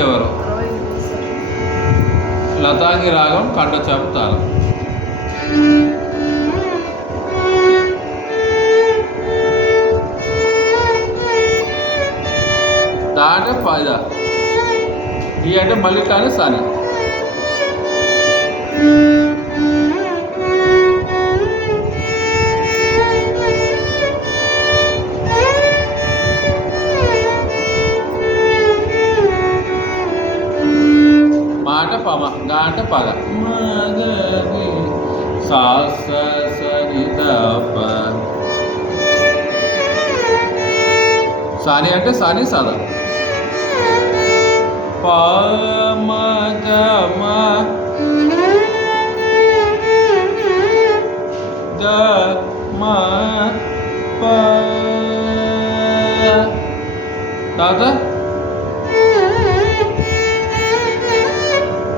ఎవరు? లతాంగి రాగం కంఠచాపు తాళం. దా అంటే పద, ఈ అంటే మళ్ళీ కానీ సాని. మాట పమ, గా అంటే పద, సాని అంటే సాని సాదా. పమ గమ గమ ప తాత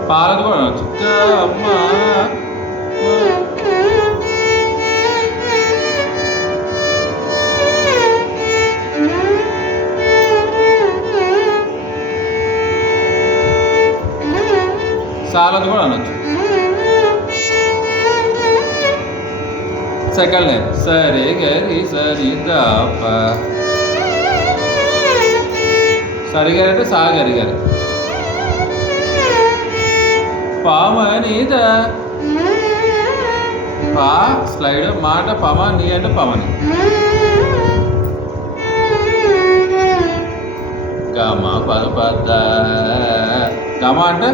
పాలది కూడా అనొచ్చు. గమ సాలది కూడా అనొచ్చు. సెకండ్ లైన్ సరి గరి సరి దప, సరి గారి అంటే సా గరి గారి. పామని ద పా స్లైడ్, మాట పమ, నీ అంటే పమని. గమ పద పద, గమ అంటే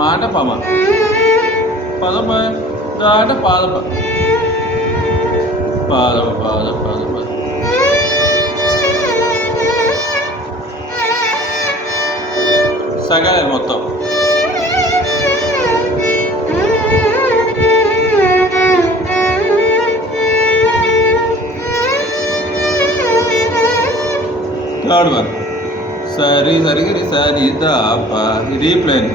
మాట పమ, పద దా అంటే పాద పాద పాద పద పద. సగలే మొత్తం. థర్డ్ వన్ సరి సరిగరి సరి దప, ఇది ప్లేన్.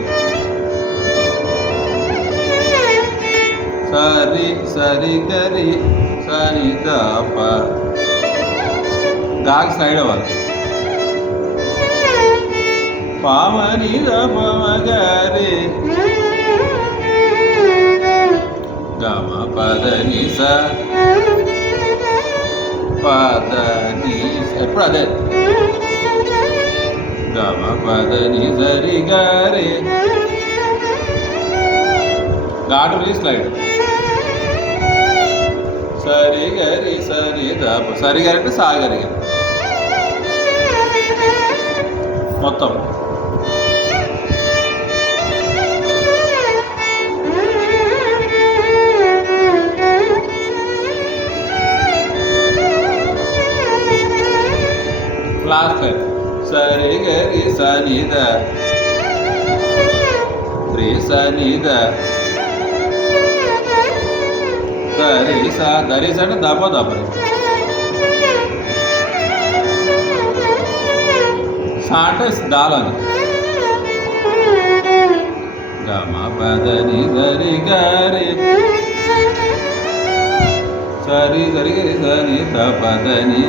సరి సరి గరి సరి దప, గాకి స్లైడ్ అవ్వాలి. పామని దపమ గరి గమ పదని స పదని, ఎప్పుడు అదే గమ పదని సరి గరి గాటు స్లైడ్. సరి గరి సరి దప, సరి గరి అంటే సా గరి గరి మొత్తం. లాస్ట్ లైన్ సరి గరి సని ద రి సని ద దరి సా, దరి సా అంటే దప దపరి. సా అంటే దాలని. గమ పదని సరి గరి సరి సరి గరి సని ద పదని